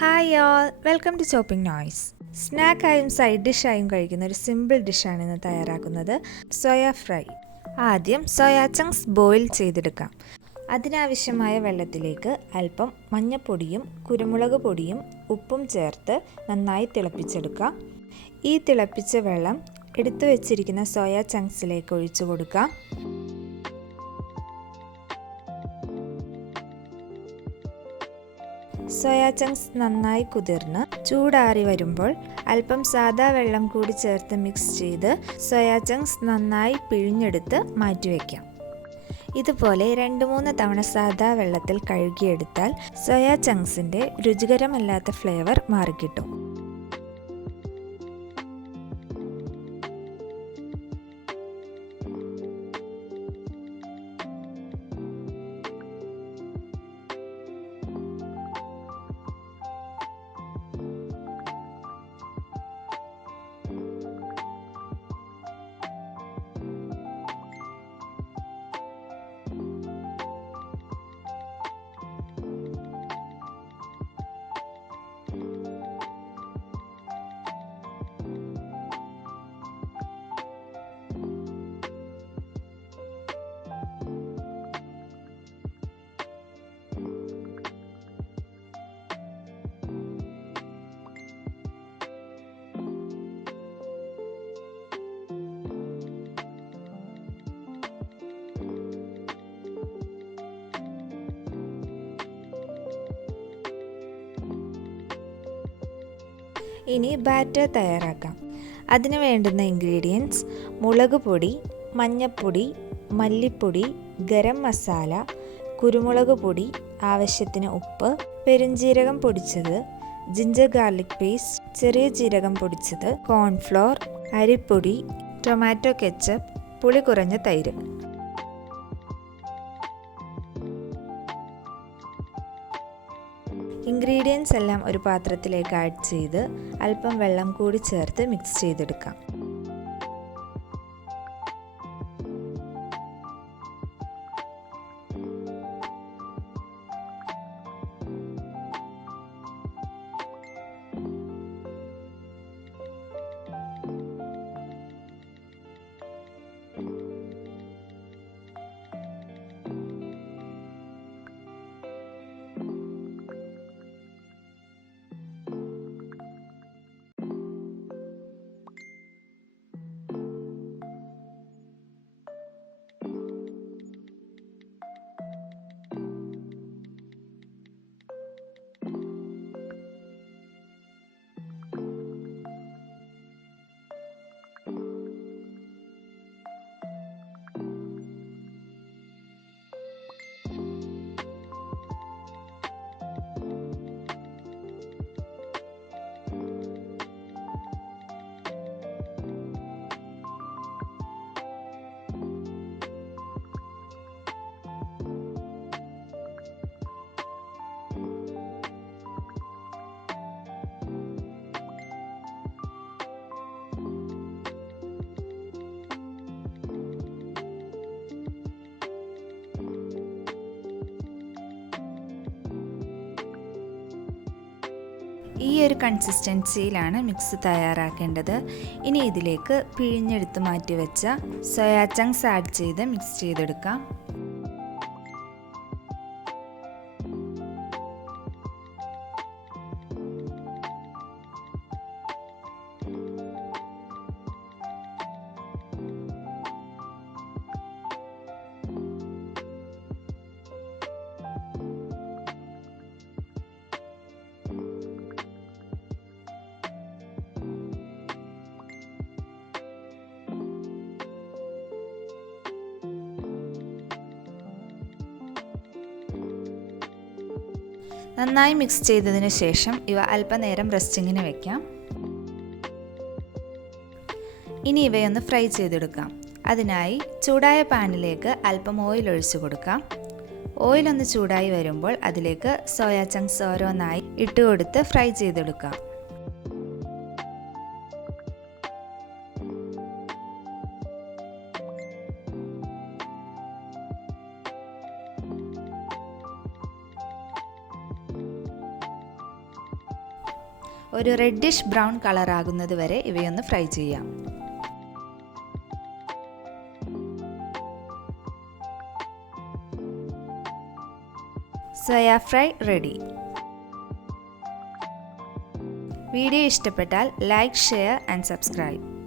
Hi all, welcome to chopping noise. സ്നാക്കായും side ഡിഷായും കഴിക്കുന്ന ഒരു സിമ്പിൾ ഡിഷാണ് ഇന്ന് തയ്യാറാക്കുന്നത്, സോയ ഫ്രൈ. ആദ്യം സോയാ ചങ്ക്സ് ബോയിൽ ചെയ്തെടുക്കാം. അതിനാവശ്യമായ വെള്ളത്തിലേക്ക് അല്പം മഞ്ഞൾപ്പൊടിയും കുരുമുളക് പൊടിയും ഉപ്പും ചേർത്ത് നന്നായി തിളപ്പിച്ചെടുക്കാം. ഈ തിളപ്പിച്ച വെള്ളം എടുത്തു വെച്ചിരിക്കുന്ന സോയാ ചങ്ക്സിലേക്ക് ഒഴിച്ചു കൊടുക്കാം. സോയാ ചങ്ക്സ് നന്നായി കുതിർന്ന് ചൂടാറി വരുമ്പോൾ അല്പം സാദാ വെള്ളം കൂടി ചേർത്ത് മിക്സ് ചെയ്ത് സോയാ ചങ്ക്സ് നന്നായി പിഴിഞ്ഞെടുത്ത് മാറ്റിവെക്കാം. ഇതുപോലെ 2-3 തവണ സാദാ വെള്ളത്തിൽ കഴുകിയെടുത്താൽ സോയാ ചങ്ക്സിൻ്റെ രുചികരമല്ലാത്ത ഫ്ലേവർ മാറിക്കിട്ടും. ഇനി ബാറ്റർ തയ്യാറാക്കാം. അതിന് വേണ്ടുന്ന ഇൻഗ്രീഡിയൻസ്: മുളക് പൊടി, മഞ്ഞൾപ്പൊടി, മല്ലിപ്പൊടി, ഗരം മസാല, കുരുമുളക് പൊടി, ആവശ്യത്തിന് ഉപ്പ്, പെരുംജീരകം പൊടിച്ചത്, ജിഞ്ചർ ഗാർലിക് പേസ്റ്റ്, ചെറിയ ജീരകം പൊടിച്ചത്, കോൺഫ്ലോർ, അരിപ്പൊടി, ടൊമാറ്റോ കെച്ചപ്പ്, പുളി കുറഞ്ഞ തൈര്. ഇൻഗ്രീഡിയൻസ് എല്ലാം ഒരു പാത്രത്തിലേക്ക് ആഡ് ചെയ്ത് അല്പം വെള്ളം കൂടി ചേർത്ത് മിക്സ് ചെയ്തെടുക്കാം. ഈ ഒരു കൺസിസ്റ്റൻസിയിലാണ് മിക്സ് തയ്യാറാക്കേണ്ടത്. ഇനി ഇതിലേക്ക് പിഴിഞ്ഞെടുത്ത് മാറ്റി വെച്ച സോയാ ചങ്ക്സ് ആഡ് ചെയ്ത് മിക്സ് ചെയ്തെടുക്കാം. നന്നായി മിക്സ് ചെയ്തതിന് ശേഷം ഇവ അല്പനേരം റെസ്റ്റിങ്ങിന് വെക്കാം. ഇനി ഇവയൊന്ന് ഫ്രൈ ചെയ്തെടുക്കാം. അതിനായി ചൂടായ പാനിലേക്ക് അല്പം ഓയിൽ ഒഴിച്ചു കൊടുക്കാം. ഓയിലൊന്ന് ചൂടായി വരുമ്പോൾ അതിലേക്ക് സോയാ ചങ്ക്സ് ഓരോന്നായി ഇട്ടുകൊടുത്ത് ഫ്രൈ ചെയ്തെടുക്കാം. ഒരു റെഡിഷ് ബ്രൗൺ കളർ ആകുന്നത് വരെ ഇവയൊന്ന് ഫ്രൈ ചെയ്യാം. Soya fry ready. വീഡിയോ ഇഷ്ടപ്പെട്ടാൽ ലൈക്ക്, ഷെയർ ആൻഡ് സബ്സ്ക്രൈബ്.